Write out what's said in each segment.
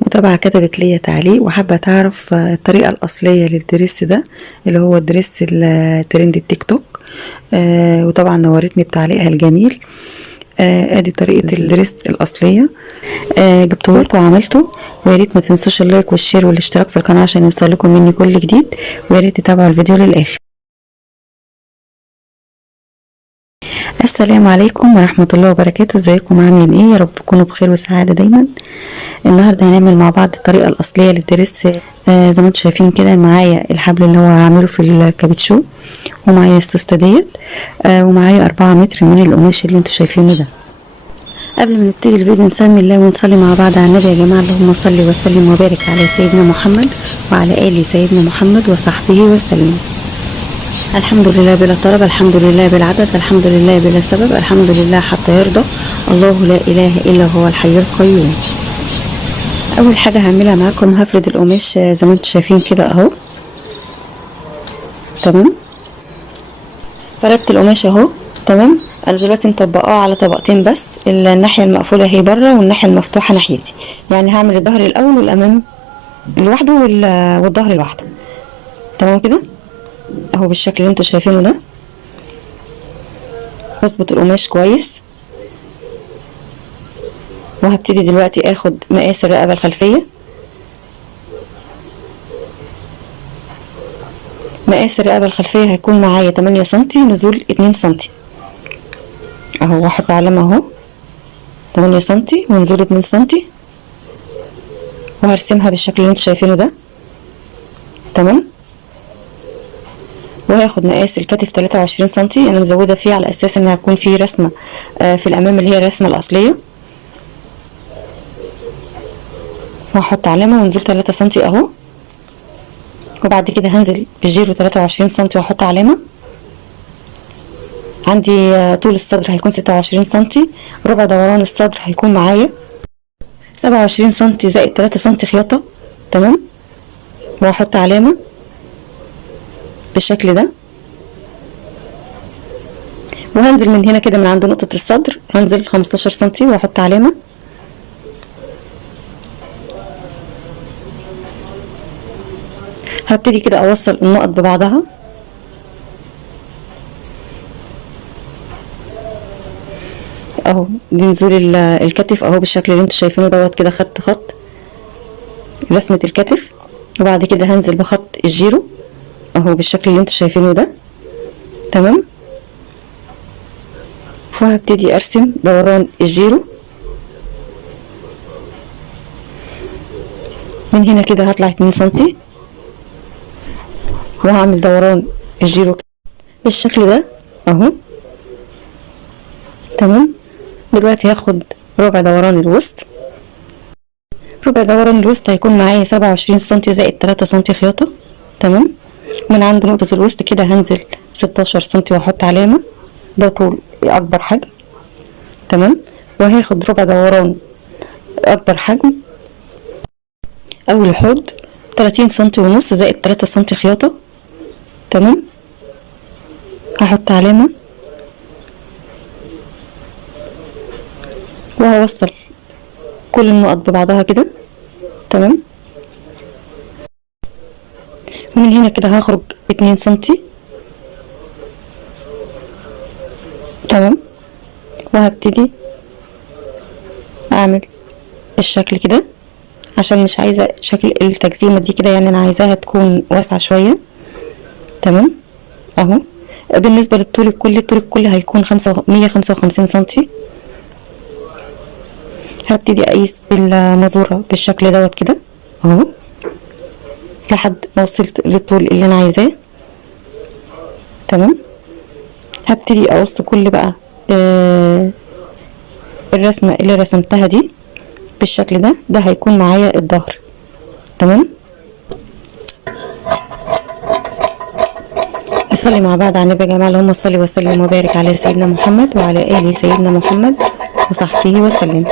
متابعة كتبت لي تعليق وحابة تعرف الطريقة الأصلية للدريس ده اللي هو الدريس الترند التيك توك. وطبعا نورتني بتعليقها الجميل. ادي طريقة الدريس الأصلية. جبته لكم وعملته، ويا ريت ما تنسوش اللايك والشير والاشتراك في القناة عشان يوصلكم مني كل جديد، ويا ريت تتابعوا الفيديو للآخر. السلام عليكم ورحمة الله وبركاته. ازيكم عاملين ايه؟ يا رب تكونوا بخير وسعادة دايما. النهاردة هنعمل مع بعض الطريقة الأصلية للدريس. زي ما انتم شايفين كده معايا الحبل اللي هو هعمله في الكابتشو، ومعايا السوستة ديت، ومعايا 4 متر من القماش اللي انتم شايفينه ده. قبل ما نبتدي الفيديو نسمي الله ونصلي مع بعض على النبي يا جماعة. اللهم صل وسلم وبارك على سيدنا محمد وعلى آل سيدنا محمد وصحبه وسلم. الحمد لله بلا طلب، الحمد لله بالعدد، الحمد لله بلا سبب، الحمد لله حتى يرضى، الله لا إله إلا هو الحي القيوم. أول حاجة هعملها معاكم هفرد القماش زي ما انتم شايفين كده اهو. تمام، فردت القماش اهو. تمام، انا دلوقتي مطبقاه على طبقتين بس، الناحيه المقفوله اهي بره والناحيه المفتوحه ناحيتي. يعني هعمل الظهر الاول والامام لوحده والظهر لوحده. تمام كده اهو بالشكل اللي انتوا شايفينه ده. بظبط القماش كويس، وهبتدي دلوقتي اخد مقاس الرقبه الخلفيه. مقاس الرقبه الخلفيه هيكون معايا 8 سنتي نزول 2 سنتي اهو، واحط علامه اهو 8 سنتي ونزول 2 سنتي، وهرسمها بالشكل اللي انتوا شايفينه ده. تمام، وهاخد مقاس الكتف 23 سنتي، انا مزوده فيه على اساس ان هيكون فيه رسمه في الامام اللي هي الرسمه الاصليه، وهحط علامه ونزول 3 سنتي اهو. وبعد كده هنزل بالجيرو 23 سنتي واحط علامه. عندي طول الصدر هيكون 26 سنتي، ربع دوران الصدر هيكون معايا 27 سنتي زائد 3 سنتي خياطه. تمام، وهحط علامه بالشكل ده، وهنزل من هنا كده من عند نقطه الصدر هنزل 15 سنتي واحط علامه. هبتدي كده اوصل النقط ببعضها اهو. دي نزول الكتف اهو بالشكل اللي انتوا شايفينه دوت كده. خدت خط رسمة الكتف، وبعد كده هنزل بخط الجيرو اهو بالشكل اللي انتوا شايفينه ده. تمام، وهبتدي ارسم دوران الجيرو من هنا كده. هطلع 2 سنتي وهعمل دوران الجيرو بالشكل ده اهو. تمام، دلوقتي هاخد ربع دوران الوسط. ربع دوران الوسط هيكون معايا 27 سنتي زائد 3 سنتي خياطة. تمام، من عند نقطة الوسط كده هنزل 16 سنتي واحط علامة، ده طول اكبر حجم. تمام، وهاخد ربع دوران اكبر حجم اول حوض 30 سنتي ونص زائد 3 سنتي خياطة. تمام، هحط علامة وهوصل كل النقط ببعضها كده. تمام، ومن هنا كده هخرج 2 سنتي. تمام، وهبتدي اعمل الشكل كده عشان مش عايزة شكل التجزيمة دي كده، يعني انا عايزاها تكون واسعة شوية. تمام اهو. بالنسبة للطول الكلي، الطول الكلي هيكون 155 سنتي. هبتدي اقيس بالمزورة بالشكل دوت كده اهو لحد ما وصلت للطول اللي انا عايزاه. تمام، هبتدي اقص كل بقى الرسمة اللي رسمتها دي بالشكل ده. ده هيكون معايا الظهر. تمام، نصلي مع بعض على النبي يا جماعة. اللهم صل وسلم وبارك على سيدنا محمد وعلى آل سيدنا محمد وصحبه وسلم.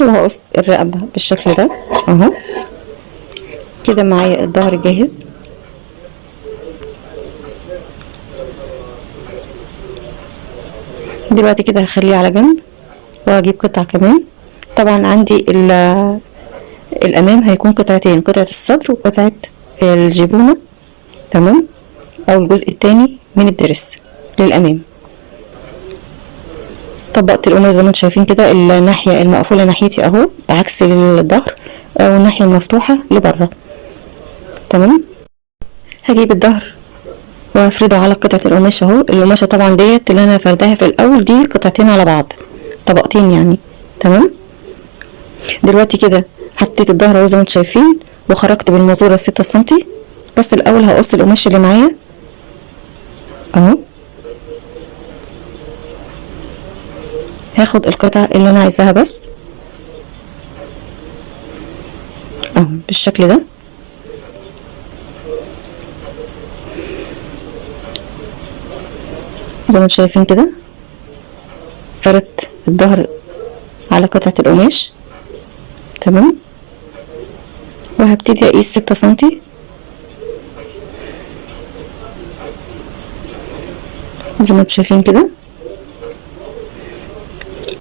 وهقص الرقبة بالشكل ده اهو. كده معايا الظهر جاهز. دلوقتي كده هخليه على جنب وهجيب قطعة كمان. طبعا عندي الامام هيكون قطعتين، قطعة الصدر وقطعة الجبونة، تمام، او الجزء التاني من الدرس للامام. طبقت القماش زي ما انتم شايفين كده، الناحية المقفولة ناحيتي اهو عكس الظهر، والناحية المفتوحة لبره، تمام. هجيب الظهر وهفرده على قطعة القماش اهو. القماشة طبعا ديت اللي انا فردها في الاول دي قطعتين على بعض، طبقتين يعني، تمام. دلوقتي كده حطيت الظهر اهو زي ما انتم شايفين، وخرجت بالمزورة 6 سنتي. بس الاول هقص القماش اللي معايا اهو. هاخد القطعة اللي انا عايزاها بس اهو بالشكل ده. زي ما انتم شايفين كده فردت الظهر على قطعة القماش، تمام. وهبتدي اقيس 6 سنتي زي ما انتم شايفين كده،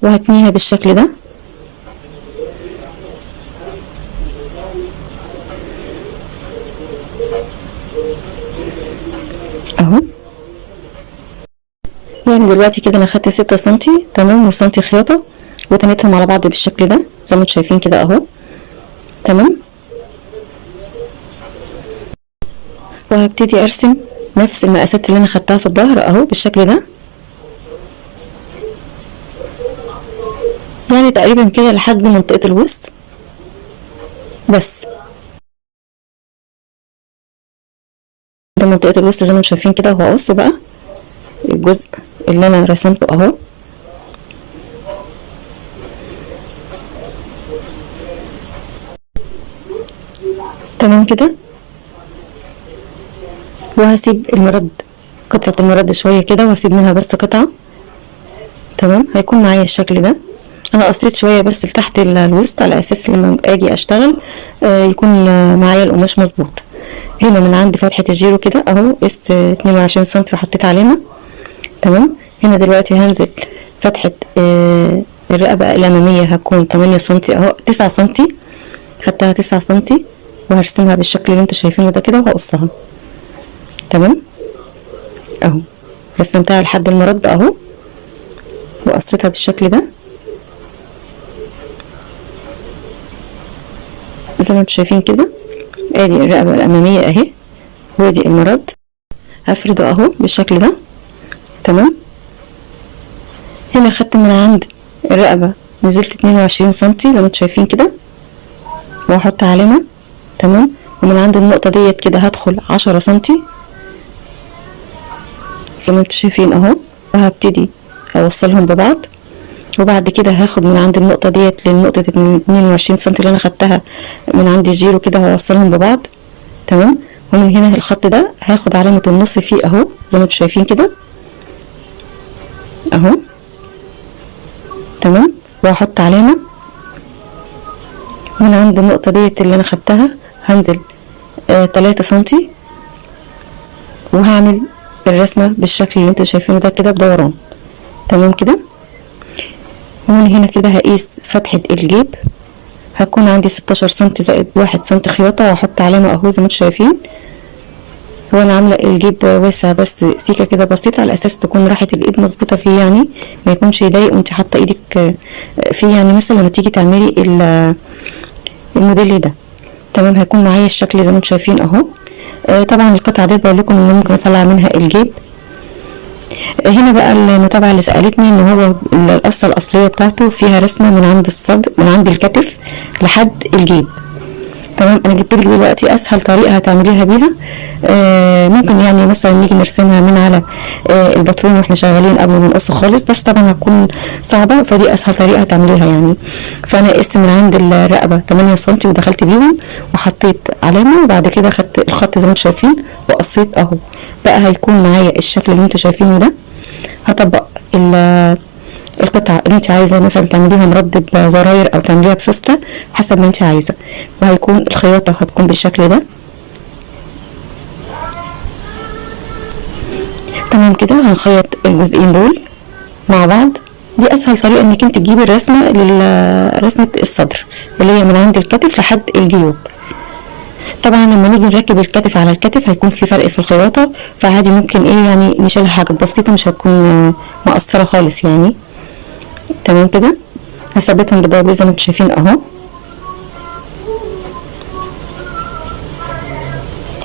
وهتنيها بالشكل ده اهو. يعني دلوقتي كده انا خدت 6 سنتي، تمام، وسنتي خياطة وتنيتهم على بعض بالشكل ده زي ما انتم شايفين كده اهو، تمام. وهبتدي ارسم نفس المقاسات اللي انا خدتها في الظهر اهو بالشكل ده، يعني تقريبا كده لحد منطقة الوسط بس. ده منطقة الوسط زي ما انتم شايفين كده. وهقص بقى الجزء اللي انا رسمته اهو، تمام كده. وهسيب المرد، قطعة المرد شوية كده، وهسيب منها بس قطعة، تمام. هيكون معايا الشكل ده. انا قصيت شوية بس لتحت الوسط على اساس لما اجي اشتغل يكون معايا القماش مظبوط. هنا من عند فتحة الجيرو كده اهو قست 22 سنتي وحطيت علامة، تمام. هنا دلوقتي هنزل فتحة الرقبة الأمامية هتكون 8 سنتي اهو، 9 سنتي، خدتها 9 سنتي وهرسمها بالشكل اللي انتوا شايفينه ده كده وهقصها، تمام اهو. رسمتها لحد المرد اهو وقصيتها بالشكل ده زي ما انتوا شايفين كده. ادي الرقبة الأمامية اهي، وادي المرد هفرده اهو بالشكل ده، تمام. هنا خدت من عند الرقبة نزلت 22 سنتي زي ما انتوا شايفين كده وهحط علامة، تمام. ومن عند النقطة ديت كده هدخل 10 سنتي زي ما انتوا شايفين اهو، وهبتدي اوصلهم ببعض. وبعد كده هاخد من عند النقطة ديت للنقطة 22 سنتي اللي انا خدتها من عند الجيرو كده وهوصلهم ببعض، تمام. ومن هنا الخط ده هاخد علامة النص فيه اهو زي ما انتوا شايفين كده اهو، تمام. وهحط علامة من عند النقطة ديت اللي انا خدتها هنزل 3 سنتي وهعمل الرسمة بالشكل اللي انتوا شايفينه ده كده بدوران، تمام كده. ومن هنا كده هقيس فتحة الجيب هتكون عندي 16 سنتي زائد 1 سنتي خياطة وهحط علامة اهو زي ما انتوا شايفين. هو انا عاملة الجيب واسع بس سيكة كده بسيطة على اساس تكون راحة الايد مظبوطة فيه، يعني ما يكونش يضايق وانت حاطة ايدك فيه، يعني مثلا لما تيجي تعملي الموديل ده، تمام. هيكون معايا الشكل زي ما انتوا شايفين اهو. طبعا القطعة دي بقول لكم ان ممكن اطلع منها الجيب. هنا بقى المتابعة اللي سألتني ان هو القصة الاصلية بتاعته فيها رسمة من عند الصدر من عند الكتف لحد الجيب، تمام. انا جبت لك دلوقتي اسهل طريقة هتعمليها بيها. ممكن يعني مثلا نيجي نرسمها من على الباترون واحنا شغالين قبل ما نقص خالص، بس طبعا هتكون صعبة، فدي اسهل طريقة هتعمليها يعني. فانا قست من عند الرقبة 8 سنتي ودخلت بيهم وحطيت علامة، وبعد كده خدت الخط زي ما انتوا شايفين وقصيت اهو. بقى هيكون معايا الشكل اللي انتوا شايفينه ده. هطبق القطعة اللي انت عايزة مثلا تعمليها مرد بزراير او تعمليها بسوستة حسب ما انت عايزة. وهيكون الخياطة هتكون بالشكل ده. تمام كده هنخيط الجزئين دول مع بعض. دي اسهل طريقة انك انت تجيبي الرسمة رسمة الصدر اللي هي من عند الكتف لحد الجيوب. طبعا لما نيجي نركب الكتف على الكتف هيكون في فرق في الخياطة، فعادي ممكن ايه يعني نشيلها حاجات بسيطة مش هتكون مقصرة خالص يعني. تمام كده هثبتهم بالدبابيس زي ما انتم شايفين اهو.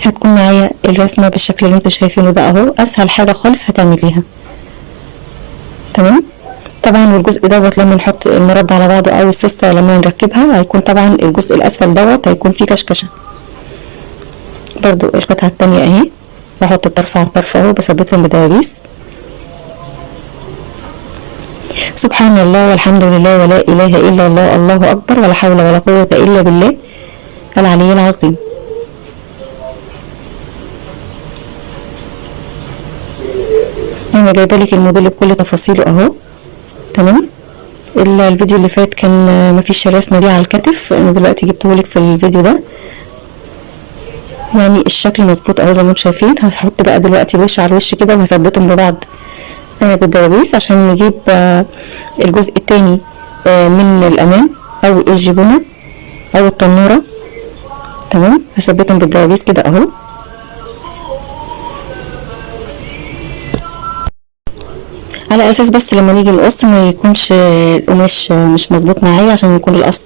هتكون معايا الرسمة بالشكل اللي انتم شايفينه ده اهو. اسهل حاجة خالص هتعمليها. تمام. طبعا والجزء دوت لما نحط المرد على بعضه او السوسته لما نركبها هيكون طبعا الجزء الاسفل دوت هيكون فيه كشكشه. برضو القطعه التانية اهي بحط الطرف على الطرف اهو بثبتهم بدبابيس. سبحان الله والحمد لله ولا اله الا الله، الله اكبر، ولا حول ولا قوه الا بالله العلي العظيم. انا جايبه لك الموديل بكل تفاصيله اهو. تمام. الفيديو اللي فات كان مفيش الرسمه دي على الكتف، انا دلوقتي جبتهولك في الفيديو ده. يعني الشكل مظبوط اهو زي ما انتم شايفين. هحط بقى دلوقتي وش على وش كده وهثبتهم ببعض بالدبابيس عشان نجيب الجزء التاني من الامام او الجبونه او التنوره. تمام. هثبتهم بالدبابيس كده اهو. على اساس بس لما نيجي نقص ما يكونش القماش مش مظبوط معايا عشان يكون القص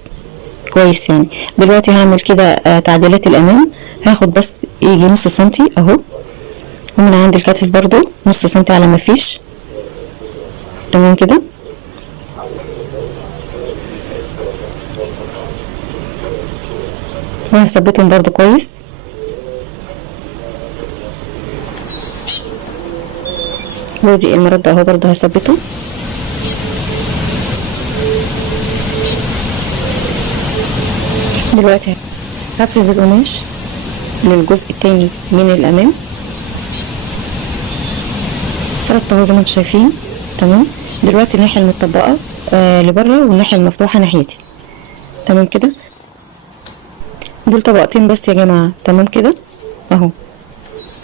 كويس يعني. دلوقتي هعمل كده تعديلات الامام. هاخد بس يجي نص سنتي اهو، ومن عند الكتف برضو نص سنتي على ما فيش. تمام كده. وهثبتهم برضو كويس. وادي المرد اهو برضو هثبته. دلوقتي هفرد القماش للجزء التاني من الامام. فردت اهو زي ما انتم شايفين. تمام. دلوقتي الناحيه المطبقه لبره والناحيه المفتوحه ناحيتي. تمام كده. دول طبقتين بس يا جماعه. تمام كده اهو.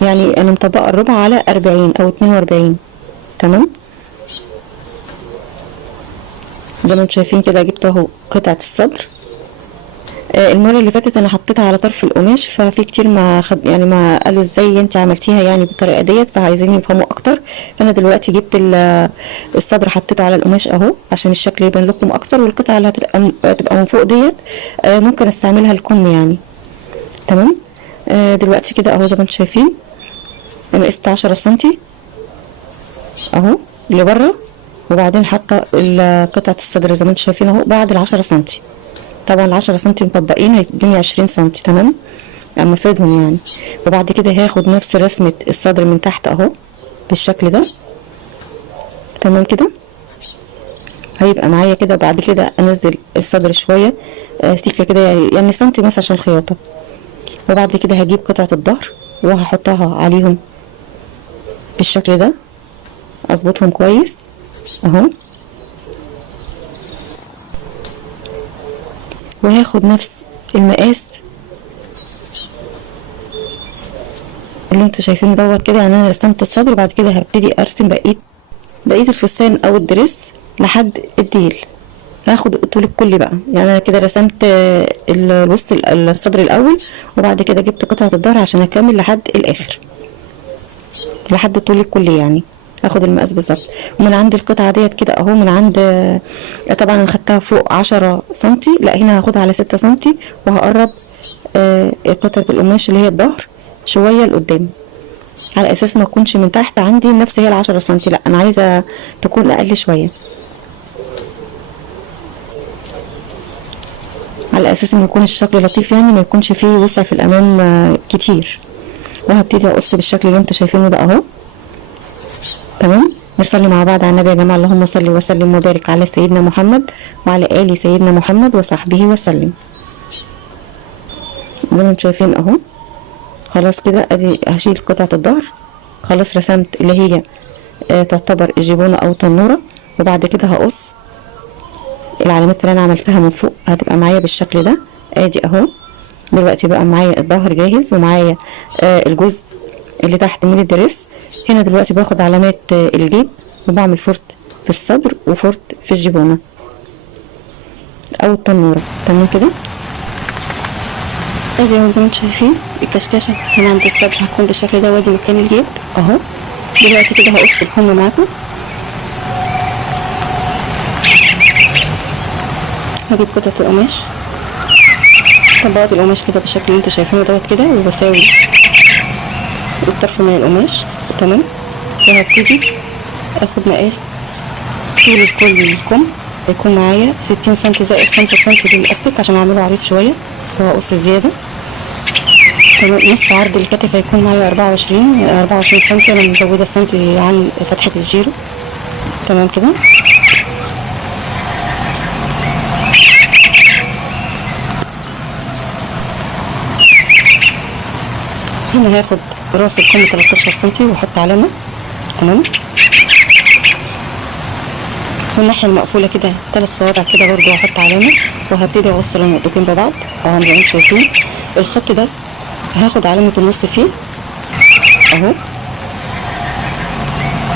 يعني انا مطبقه الربع على 40 او 42. تمام. زي ما انتم شايفين كده جبت اهو قطعه الصدر. المره اللي فاتت انا حطيتها على طرف القماش، ففي كتير ما قالوا ازاي انت عملتيها يعني بالطريقه ديت، فعايزين يفهموا اكتر. فانا دلوقتي جبت الصدر حطيته على القماش اهو عشان الشكل يبان لكم اكتر. والقطعه اللي هتبقى من فوق ديت ممكن استعملها الكم يعني. تمام. دلوقتي كده اهو زي ما انتم شايفين انا قست 10 سنتي اهو لبره، وبعدين حاطه قطعه الصدر زي ما انتم شايفين اهو بعد ال10 سنتي. طبعا ال10 سنتي مطبقين هيدوني 20 سنتي. تمام. اما افردهم يعني. وبعد كده هاخد نفس رسمه الصدر من تحت اهو بالشكل ده. تمام كده. هيبقى معايا كده. بعد كده انزل الصدر شويه سيكه كده يعني سنتي مثلا عشان الخياطه. وبعد كده هجيب قطعه الظهر وهحطها عليهم بالشكل ده. اظبطهم كويس اهو. وهاخد نفس المقاس اللي انتوا شايفينه دوت كده. يعني انا رسمت الصدر وبعد كده هبتدي ارسم بقيه الفستان او الدريس لحد الديل. هاخد الطول الكلي بقى. يعني انا كده رسمت الوسط الصدر الاول، وبعد كده جبت قطعه الظهر عشان اكمل لحد الاخر لحد الطول الكلي يعني. هاخد المقاس بالظبط. ومن عند القطعه ديت كده اهو من عند طبعا انا خدتها فوق 10 سنتي، لا هنا هاخدها على 6 سنتي وهقرب قطعه القماش اللي هي الظهر شويه لقدام على اساس ما تكونش من تحت عندي نفس هي ال10 سنتي، لا انا عايزه تكون اقل شويه على اساس ان يكون الشكل لطيف يعني ما يكونش فيه وسع في الامام كتير. وهبتدي اقص بالشكل اللي انتوا شايفينه ده اهو. تمام. نصلي مع بعض على النبي يا جماعه. اللهم صل وسلم وبارك على سيدنا محمد وعلى ال سيدنا محمد وصحبه وسلم. زي ما انتم شايفين اهو. خلاص كده ادي هشيل قطعه الظهر. خلاص رسمت اللي هي تعتبر الجبونه او تنوره. وبعد كده هقص العلامات اللي انا عملتها من فوق، هتبقى معايا بالشكل ده. ادي اهو. دلوقتي بقى معايا الظهر جاهز، ومعايا الجزء اللي تحت من الدريس. هنا دلوقتي باخد علامات الجيب، وبعمل فورت في الصدر وفورت في الجبونة او التنورة. تمام كده. ادي اهو زي ما انتم شايفين الكشكشه من عند الصدر هتكون بالشكل ده، وادي مكان الجيب اهو. دلوقتي كده هقص الكم معاكم. هجيب قطعه القماش، طبقات القماش كده بالشكل اللي انتوا شايفينه دوت كده، وبساوي الطرف من القماش. تمام. وهبتدي اخد مقاس طول كل الكم، هيكون معايا 60 سم زائد 5 سم بالاستيك عشان اعمله عريض شويه، وهقص زياده. تمام. نص عرض الكتف هيكون معايا 24 سم، انا مزوده سنتي عن فتحه الجيرو. تمام كده. هنا هاخد راس الكم 13 سم واحط علامه. تمام. والناحيه المقفوله كده 3 صوابع كده برضو هحط علامه، وهبتدي اوصل النقطتين ببعض اهو زي ما انتم شايفين. الخط ده هاخد علامه النص فيه اهو،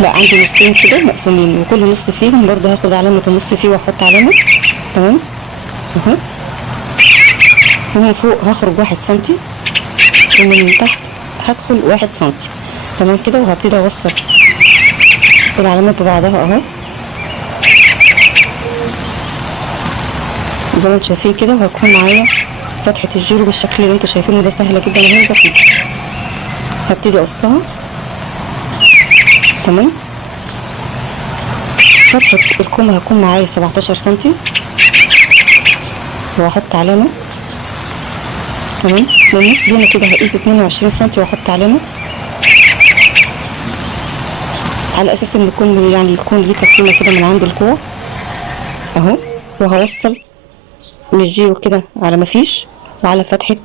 بقى عندي نصين كده مقسومين، وكل نص فيهم برضو هاخد علامه النص فيه واحط علامه. تمام اهو. ومن فوق هخرج 1 سم، ومن تحت هدخل 1 سم. تمام كده. وهبتدي اوصل العلامات ببعضها اهو زي ما انتم شايفين كده، وهتكون معايا فتحة الجيرو بالشكل اللي انتوا شايفينه ده. سهلة جدا اهي، بسيطة. هبتدي اقصها. تمام. فتحة الكم هتكون معايا 17 سم، وهحط علامة. تمام. من النص هنا كده هقيس 22 سم واحط علامة، على اساس ان الكم يعني يكون ليه تقسيمة كده من عند الكوع اهو. وهوصل من الجيرو كده على مفيش وعلى فتحة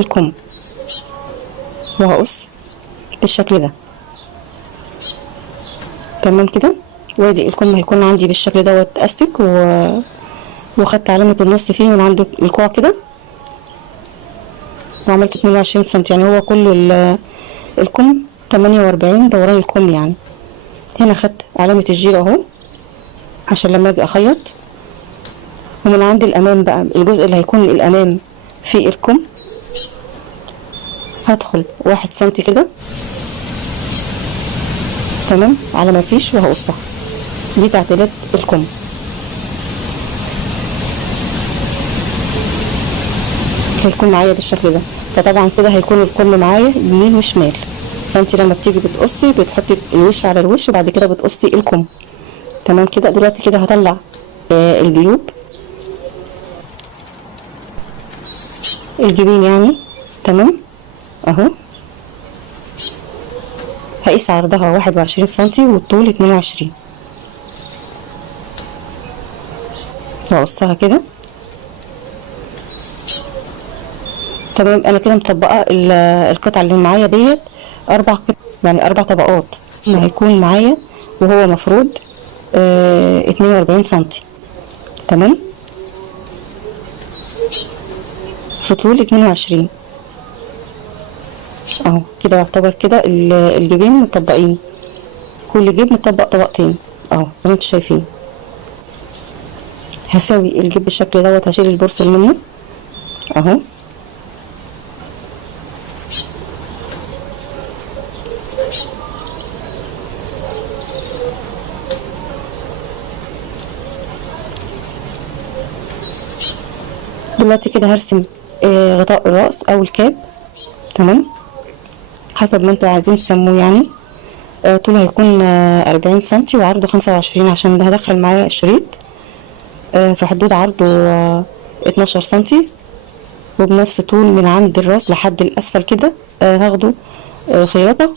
الكم، وهقص بالشكل ده. تمام كده. وادي الكم هيكون عندي بالشكل دوت استك، وخدت علامة النص فيه من عند الكوع كده، وعملت 22 سم. يعني هو كل الكم 48 دوران الكم يعني. هنا خدت علامة الجيرو اهو عشان لما اجي اخيط. ومن عند الامام بقى الجزء اللي هيكون الامام في الكم هدخل 1 سم كده. تمام. على ما فيش وهقصها. دي تعديلات الكم. هيكون معايا بالشكل ده. فطبعا كده هيكون الكم معايا يمين وشمال، فانت لما بتيجي بتقصي بتحطي الوش على الوش، وبعد كده بتقصي الكم. تمام كده. دلوقتي كده هطلع الجيوب، الجبين يعني. تمام اهو. هقيس عرضها 21 سم والطول 22، وهقصها كده. تمام. انا كده مطبقه القطعه اللي معايا ديت 4 قطع، يعني 4 طبقات. هيكون معايا وهو مفروض 42 سم. تمام. في طول 22 اهو كده. يعتبر كده الجيبين مطبقين، كل جيب مطبق طبقتين اهو زي ما انتم شايفين. هساوي الجيب بالشكل دوت، هشيل البورصل منه اهو. دلوقتي كده هرسم غطاء الرأس او الكاب. تمام. حسب ما انتوا عايزين تسموه يعني. طوله هيكون 40 سم وعرضه 25 عشان ده هدخل معايا الشريط. في حدود عرضه 12 سم، وبنفس طول من عند الراس لحد الاسفل كده. هاخده خياطة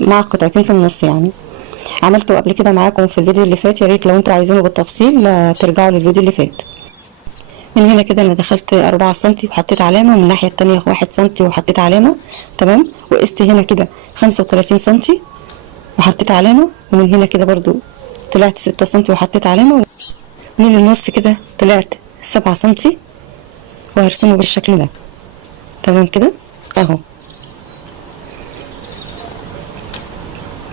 مع قطعتين في النص يعني. عملته قبل كده معاكم في الفيديو اللي فات، يا ريت لو انتوا عايزينه بالتفصيل ترجعوا للفيديو اللي فات. من هنا كده انا دخلت 4 سم وحطيت علامة، من الناحية التانية 1 سم وحطيت علامة. تمام. وقست هنا كده 35 سم وحطيت علامة، ومن هنا كده برضو طلعت 6 سنتي وحطيت علامة، من النص كده طلعت 7 سنتي وهرسمه بالشكل ده. تمام كده اهو،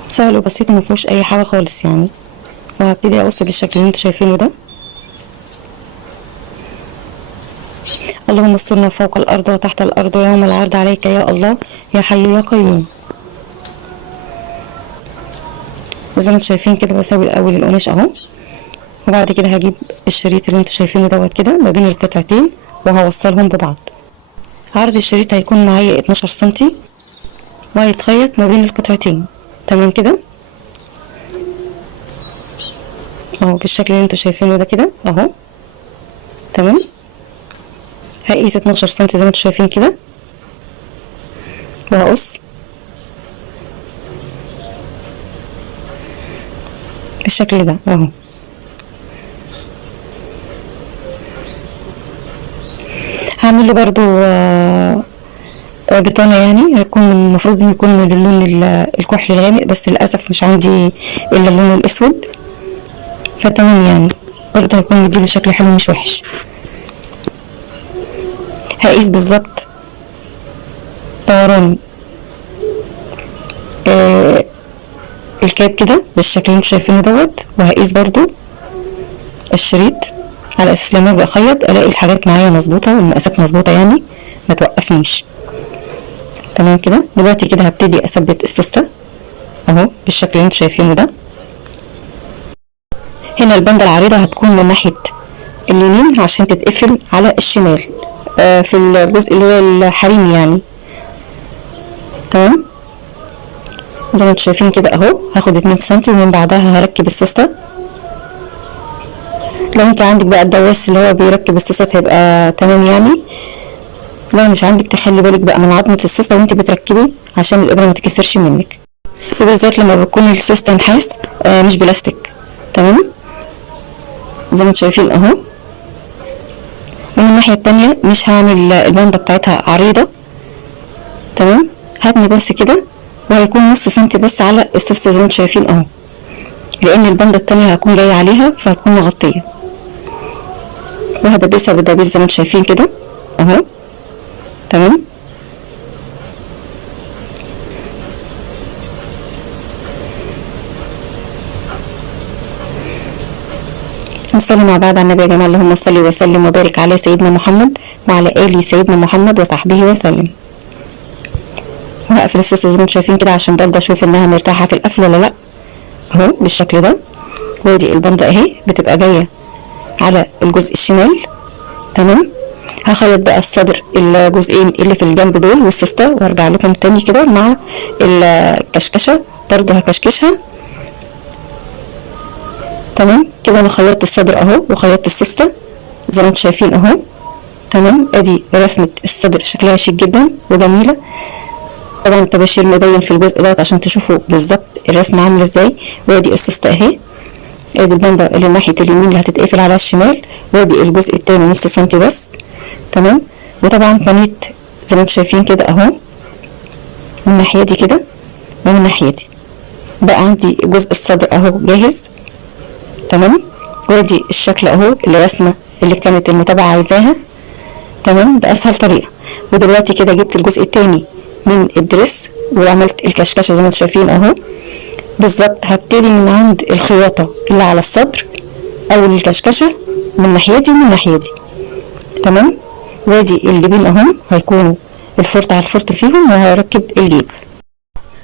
سهل وبسيط ومفيهوش اي حاجة خالص يعني. وهبتدي اقص بالشكل اللي انتوا شايفينه ده. اللهم استرنا فوق الارض وتحت الارض ويوم العرض عليك يا الله يا حي يا قيوم. زي ما انتوا شايفين كده بسوي الاول القماش اهو، وبعد كده هجيب الشريط اللي انتوا شايفينه دوت كده ما بين القطعتين وهوصلهم ببعض. عرض الشريط هيكون معايا 12 سنتي وهيتخيط ما بين القطعتين. تمام كده اهو بالشكل اللي انتوا شايفينه ده كده اهو. تمام، هقيس 12 سنتي زي ما انتوا شايفين كده وهقص بالشكل ده اهو. هعمل له برضو بطانة، يعني هيكون المفروض انه يكون من اللون الكحلي الغامق، بس للأسف مش عندي إلا اللون الأسود، فتمام يعني برضه هيكون مديله شكل حلو مش وحش. هقيس بالظبط دوران الكاب كده بالشكل اللي انتوا شايفينه دوت، وهقيس برضو الشريط على اساس لما اجي اخيط الاقي الحاجات معايا مظبوطه والمقاسات مظبوطه يعني ما توقفنيش. تمام كده. دلوقتي كده هبتدي اثبت السوسته اهو بالشكل اللي انتوا شايفينه ده. هنا البنده العريضه هتكون من ناحيه اليمين عشان تتقفل على الشمال في الجزء اللي هو الحريمي يعني. تمام زي ما انتوا شايفين كده اهو. هاخد 2 سنتي ومن بعدها هركب السوسته. لو انت عندك بقى الدواس اللي هو بيركب السوسته هيبقى تمام يعني. لو مش عندك تخلي بالك بقى من عظمه السوسته وانت بتركبي عشان الابره ما تكسرش منك، وبالذات لما بتكون السوسته نحاس مش بلاستيك. تمام زي ما انتوا شايفين اهو. ومن الناحيه التانيه مش هعمل البنده بتاعتها عريضه. تمام هتني بس كده وهيكون نص سنتي بس على السوسته زي ما انتوا شايفين اهو، لان البنده التانيه هكون جايه عليها فهتكون مغطيه. وهدبسها بالدبيس زي ما انتوا شايفين كده اهو. تمام نصلي مع بعض على النبي يا جماعه. اللهم صل وسلم وبارك على سيدنا محمد وعلى ال سيدنا محمد وصحبه وسلم. وهقفل السوسته زي ما انتوا شايفين كده عشان برضه اشوف انها مرتاحه في القفل ولا لا اهو بالشكل ده. وادي البنده اهي بتبقى جايه على الجزء الشمال. تمام هخيط بقى الصدر الجزئين اللي في الجنب دول والسوسته وارجع لكم تاني كده مع الكشكشه برضه هكشكشها. تمام كده انا خيطت الصدر اهو وخيطت السوسته زي ما انتم شايفين اهو. تمام ادي رسمه الصدر شكلها شيك جدا وجميله. طبعا الطباشير مبين في الجزء دوت عشان تشوفوا بالظبط الرسمه عامله ازاي. وادي السوسته اهي. ادي البنده اللي ناحيه اليمين اللي هتتقفل على الشمال، وادي الجزء التاني نص سنتي بس. تمام وطبعا تنيت زي ما انتم شايفين كده اهو من الناحيه دي كده ومن الناحيه دي. بقى عندي جزء الصدر اهو جاهز. تمام وادي الشكل اهو الرسمه اللي كانت المتابعه عايزاها. تمام باسهل طريقه. ودلوقتي كده جبت الجزء التاني من الدرس وعملت الكشكشه زي ما انتم شايفين اهو بالظبط. هبتدي من عند الخياطه اللي على الصدر او الكشكشه من الناحيه دي ومن الناحيه دي. تمام وادي الجيبين اهم هيكونوا الفرط على الفرط فيهم وهركب الجيب.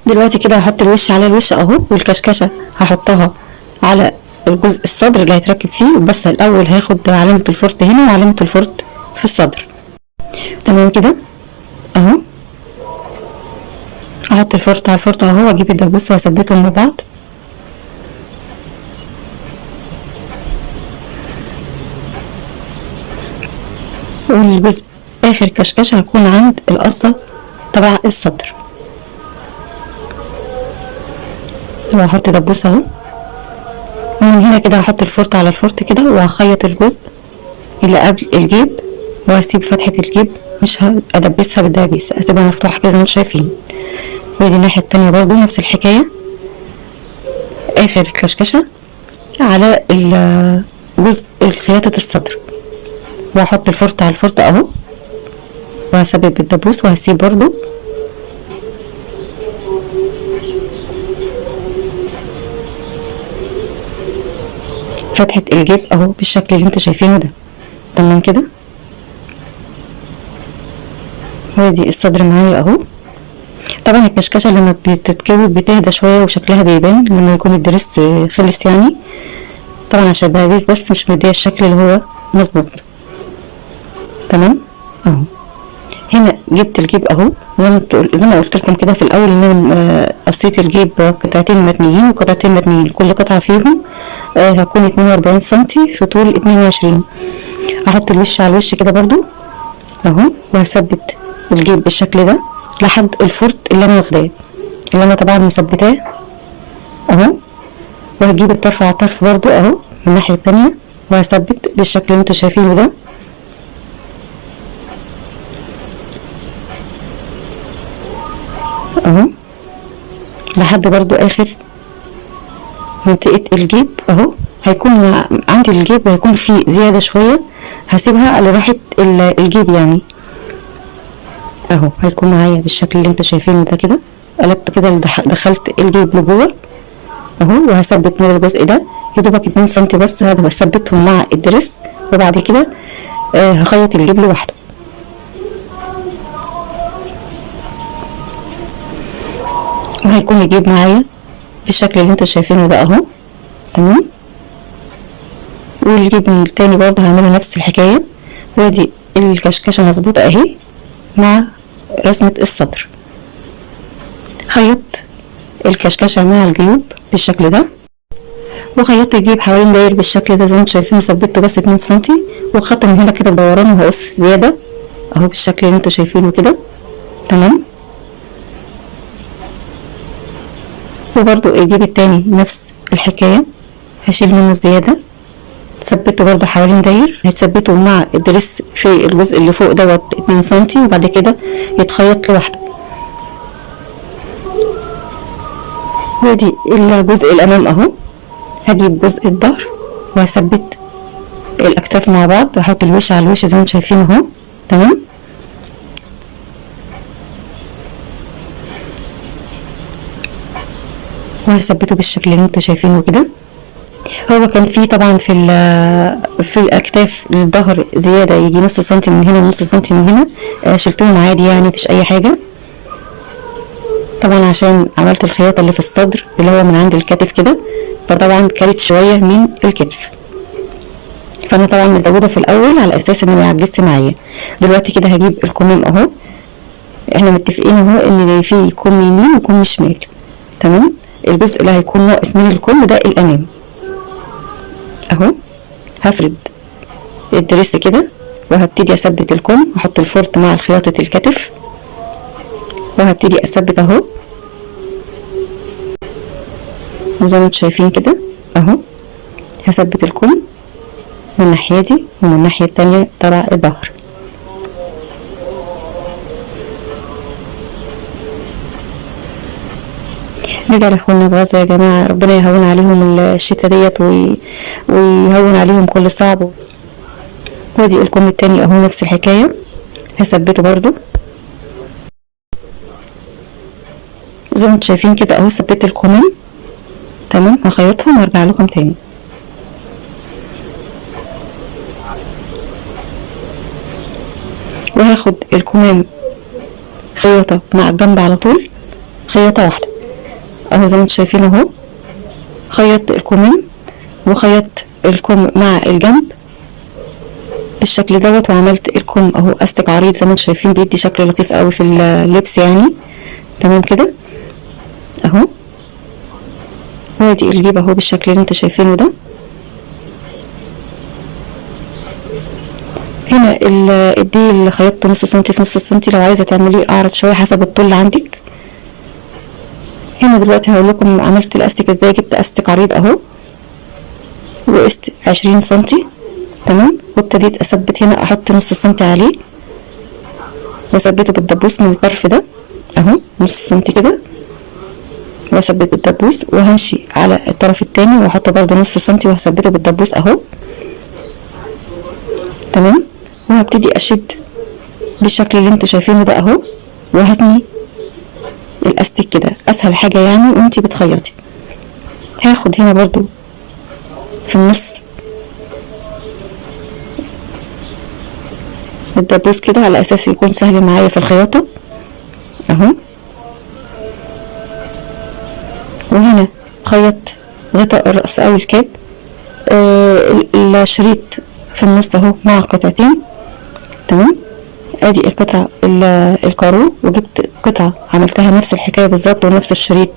دلوقتي كده هحط الوش على الوش اهو والكشكشه هحطها على الجزء الصدر اللي هيتركب فيه. بس الاول هاخد علامه الفرط هنا وعلامه الفرط في الصدر. تمام كده اهو. احط الفرط على الفرط اهو واجيب الدبوس واثبتهم ببعض. والجزء اخر كشكشه هكون عند القصه تبع الصدر. وهحط دبوس اهو. ومن هنا كده هحط الفرط على الفرط كده وهخيط الجزء اللي قبل الجيب وهسيب فتحه الجيب مش هدبسها بالدبيس، هسيبها مفتوحه كده زي ما انتم شايفين. ودي الناحيه التانيه برضو نفس الحكايه. اخر كشكشه على جزء خياطة الصدر، وهحط الفرطة على الفرطة اهو، وهثبت بالدبوس، وهسيب برضو فتحة الجيب اهو بالشكل اللي انتوا شايفينه ده. تمام كده. وادي الصدر معايا اهو. طبعا الكشكشه لما بتتكوي بتهدى شويه وشكلها بيبان لما يكون الدرس خلص يعني، طبعا عشان الدبابيس بس مش مديه الشكل اللي هو مظبوط. تمام اهو. هنا جبت الجيب اهو، زي ما قلت لكم كده في الاول ان انا قصيت الجيب قطعتين متنيين وقطعتين متنيين، كل قطعه فيهم هكون 42 سنتي في طول 22. هحط الوش على الوش كده برضو اهو، وهثبت الجيب بالشكل ده لحد الفرط اللي انا واخداه، اللي انا طبعا مثبتاه اهو، وهجيب الطرف على الطرف برضو اهو من الناحيه التانيه، وهثبت بالشكل اللي انتوا شايفينه ده اهو لحد برضو اخر منطقه الجيب اهو. هيكون عندي الجيب هيكون فيه زياده شويه، هسيبها لراحه الجيب يعني اهو. هيكون معايا بالشكل اللي انتوا شايفينه ده كده. قلبت كده، دخلت الجيب لجوه اهو، وهثبت من الجزء ده يدوبك 2 سنتي بس، هذا هثبتهم مع الدرس، وبعد كده هخيط الجيب لوحده. وهيكون الجيب معايا بالشكل اللي انتوا شايفينه ده اهو. تمام. والجيب التاني برضه هعمله نفس الحكايه، وادي الكشكشه مظبوطه اهي مع رسمه الصدر. خيط الكشكشه مع الجيوب بالشكل ده، وخيطت الجيب حوالين داير بالشكل ده زي ما انتم شايفين، ثبته بس 2 سنتي، وخدت من هنا كده بدوران وهقص زياده اهو بالشكل اللي انتوا شايفينه كده. تمام. وبرضو الجيب التاني نفس الحكايه، هشيل منه الزياده، ثبته برضو حوالين داير، هتثبته مع الدرس في الجزء اللي فوق دوت 2 سنتي، وبعد كده يتخيط لوحده. ودي الجزء الامام اهو، هجيب جزء الظهر وهثبت الاكتاف مع بعض، هحط الوش على الوش زي ما انتم شايفين اهو. تمام. وهثبته بالشكل اللي انتم شايفينه كده. هو كان فيه طبعا في الاكتاف للظهر زياده يجي نص سنتي من هنا ونص سنتي من هنا، شلتهم عادي يعني مفيش اي حاجه، طبعا عشان عملت الخياطه اللي في الصدر اللي هو من عند الكتف كده، فطبعا كانت شويه من الكتف، فانا طبعا مزوده في الاول على اساس ان ما يعجزش معايا. دلوقتي كده هجيب الكمام اهو، احنا متفقين اهو ان في كم يمين وكم شمال. تمام. الجزء اللي هيكون ناقص من الكم ده الامام اهو، هفرد الدرس كده وهبتدي اثبت الكم، احط الفرط مع خياطه الكتف، وهبتدي اثبت اهو زي ما انتم شايفين كده اهو. هثبت الكم من الناحيه دي ومن الناحيه التانيه تبع الظهر. ندعي لاخواننا بغزة يا جماعه، ربنا يهون عليهم الشتا ديت ويهون عليهم كل صعب. وادي الكم التاني اهو نفس الحكايه، هثبته برضو زي ما انتم شايفين كده اهو. ثبت الكمام. تمام. هخيطهم وارجع لكم تاني. وهاخد الكمام خياطه مع الجنب على طول، خياطه واحده اهو زي ما انتم شايفين اهو. خيطت الكمام وخيطت الكم مع الجنب بالشكل دوت، وعملت الكم اهو استك عريض زي ما انتم شايفين، بيدي شكل لطيف قوي في اللبس يعني. تمام كده اهو. وادي الجيب اهو بالشكل اللي انتوا شايفينه ده. هنا الدي اللي خيطته نص سنتي في نص سنتي، لو عايزه تعمليه اعرض شويه حسب الطول اللي عندك. هنا دلوقتي هقول لكم عملت الاستك ازاي. جبت استك عريض اهو وقست 20 سنتي. تمام. وابتديت اثبت هنا، احط نص سنتي عليه واثبته بالدبوس من الطرف ده اهو نص سنتي كده، واثبت بالدبوس، وهمشي على الطرف التاني واحط برضو نص سنتي وهثبته بالدبوس اهو. تمام. وهبتدي اشد بالشكل اللي انتوا شايفينه ده اهو، وهتني الاستيك كده، اسهل حاجة يعني وانتي بتخيطي. هاخد هنا برضو في النص الدبوس كده على اساس يكون سهل معايا في الخياطة اهو. وهنا خيط غطاء الرأس او الكاب، الشريط في النص اهو مع قطعتين. تمام. ادي القطعة الكارو، وجبت قطعة عملتها نفس الحكاية بالظبط ونفس الشريط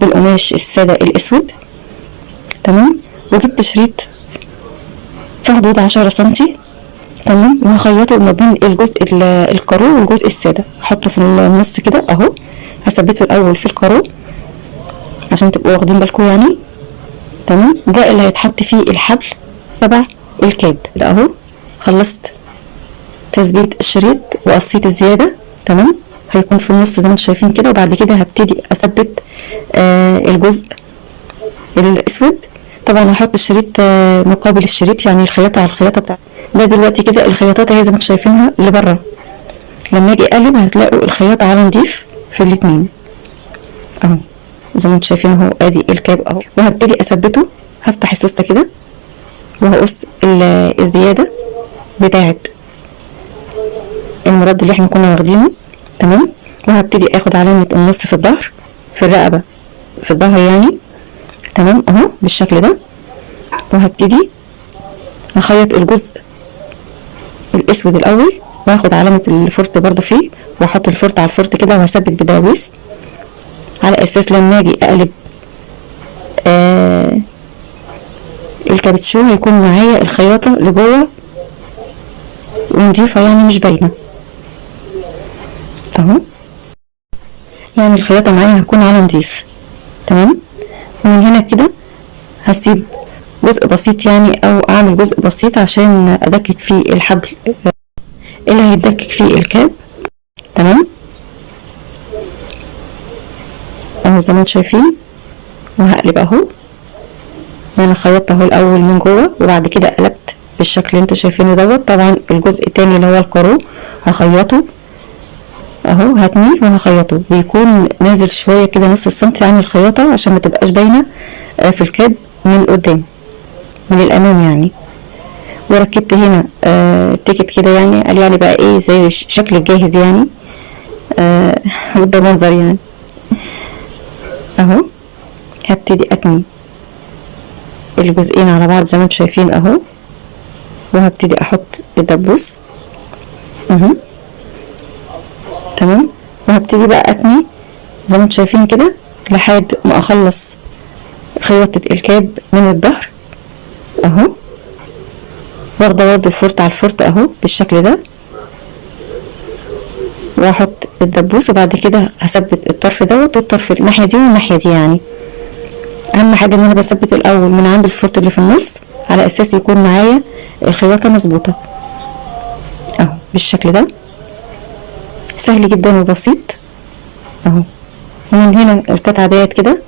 بالقماش السادة الاسود. تمام. وجبت شريط في حدود 10 سنتي. تمام. وهخيطه ما بين الجزء الكارو والجزء السادة، احطه في النص كده اهو. هثبته الاول في الكارو عشان تبقوا واخدين بالكم يعني. تمام. ده اللي هيتحط فيه الحبل تبع الكاب ده اهو. خلصت تثبيت الشريط وقصيت الزيادة. تمام. هيكون في النص زي ما انتم شايفين كده، وبعد كده هبتدي اثبت الجزء الاسود. طبعا هحط الشريط مقابل الشريط، يعني الخياطة على الخياطة بتاعتي. ده دلوقتي كده الخياطات اهي زي ما انتم شايفينها لبره. لما اجي اقلب هتلاقوا الخياطة على نضيف في الاتنين اهو زي ما انتم شايفين اهو. ادي الكاب اهو، وهبتدي اثبته. هفتح السوسته كده وهقص الزياده بتاعه المرد اللي احنا كنا واخدينه. تمام. وهبتدي اخد علامه النص في الظهر، في الرقبه، في الظهر يعني. تمام اهو بالشكل ده. وهبتدي اخيط الجزء الاسود الاول، واخد علامه الفرط برضو فيه، واحط الفرط على الفرط كده، وهثبت بدبابيس على اساس لما اجي اقلب الكابتشو هيكون معايا الخياطة لجوه ونضيفة، يعني مش باينة اهو. يعني الخياطة معايا هتكون على نضيف. تمام. ومن هنا كده هسيب جزء بسيط يعني، او اعمل جزء بسيط عشان ادكك فيه الحبل اللي هيتدكك فيه الكاب. تمام اهو زي ما انتم شايفين. وهقلب اهو. انا خيطت اهو الاول من جوه، وبعد كده قلبت بالشكل اللي انتوا شايفينه دوت. طبعا الجزء التاني اللي هو الكارو هخيطه اهو، هتنيه وهخيطه، بيكون نازل شويه كده نص السنتي عن الخياطه عشان ما تبقاش باينه في الكاب من قدام، من الامام يعني. وركبت هنا تيكت كده، يعني قال يعني بقى ايه زي شكل الجاهز يعني. وده منظر يعني اهو. هبتدي اتني الجزئين على بعض زي ما انتم شايفين اهو، وهبتدي احط الدبوس اهو. تمام. وهبتدي بقى اتني زي ما انتم شايفين كده لحد ما اخلص خياطة الكاب من الظهر اهو. واخده برضو الفرط على الفرط اهو بالشكل ده، واحط الدبوس، وبعد كده هثبت الطرف دوت والطرف الناحيه دي والناحيه دي. يعني اهم حاجه ان انا بثبت الاول من عند الفرط اللي في النص على اساس يكون معايا الخياطه مظبوطه اهو بالشكل ده. سهل جدا وبسيط اهو. ومن هنا القطعه ديت كده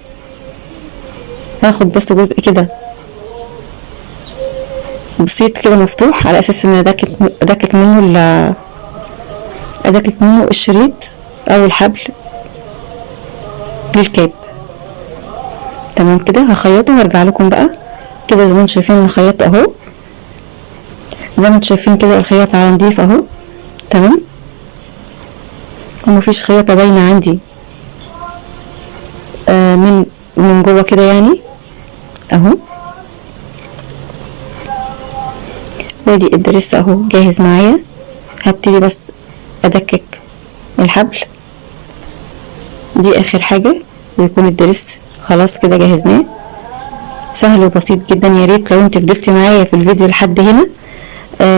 هاخد بس جزء كده بسيط كده مفتوح على اساس ان ادكك منه الشريط او الحبل للكاب. تمام كده. هخيطه وهرجع لكم بقى كده زي ما انتم شايفين. الخياط اهو زي ما انتم شايفين كده، الخياطة على نضيف اهو. تمام. ومفيش خياطة باينة عندي من جوه كده يعني اهو. وادي الدرس اهو جاهز معايا. هبتدي بس ادكك الحبل، دي اخر حاجة، ويكون الدرس خلاص كده جهزناه. سهل وبسيط جدا. يا ريت لو انت فضلتي معايا في الفيديو لحد هنا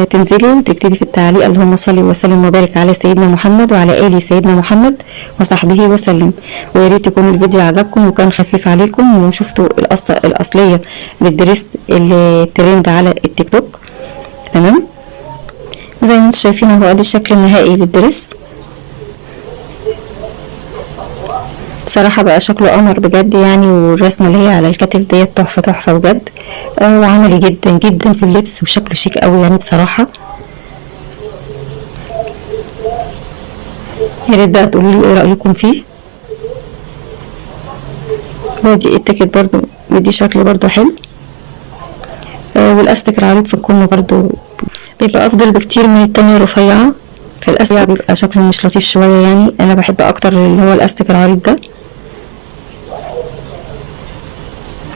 تنزلي وتكتبي في التعليق اللهم صل وسلم وبارك على سيدنا محمد وعلى آل سيدنا محمد وصحبه وسلم. ويا ريت يكون الفيديو عجبكم وكان خفيف عليكم وشفتوا القصة الأصلية للدرس اللي ترند على التيك توك. تمام. زي ما انتم شايفين اهو ادي الشكل النهائي للدرس. بصراحة بقى شكله قمر بجد يعني، والرسمة اللي هي على الكتف ديت تحفة تحفة بجد. وعملي جدا جدا في اللبس، وشكله شيك قوي يعني بصراحة. يا ريت بقى تقولوا لي ايه رأيكم فيه. ودي التيكت برضو بيدي شكل برضو حلو. والاستيك العريض في الكم برضو بيبقى افضل بكتير من التانية الرفيعة. في الاستيك بيبقى شكله مش لطيف شوية يعني، انا بحب اكتر اللي هو الاستيك العريض ده.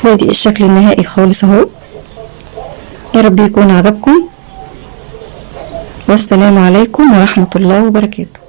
ودي الشكل النهائي خالص اهو. يا رب يكون عجبكم، والسلام عليكم ورحمة الله وبركاته.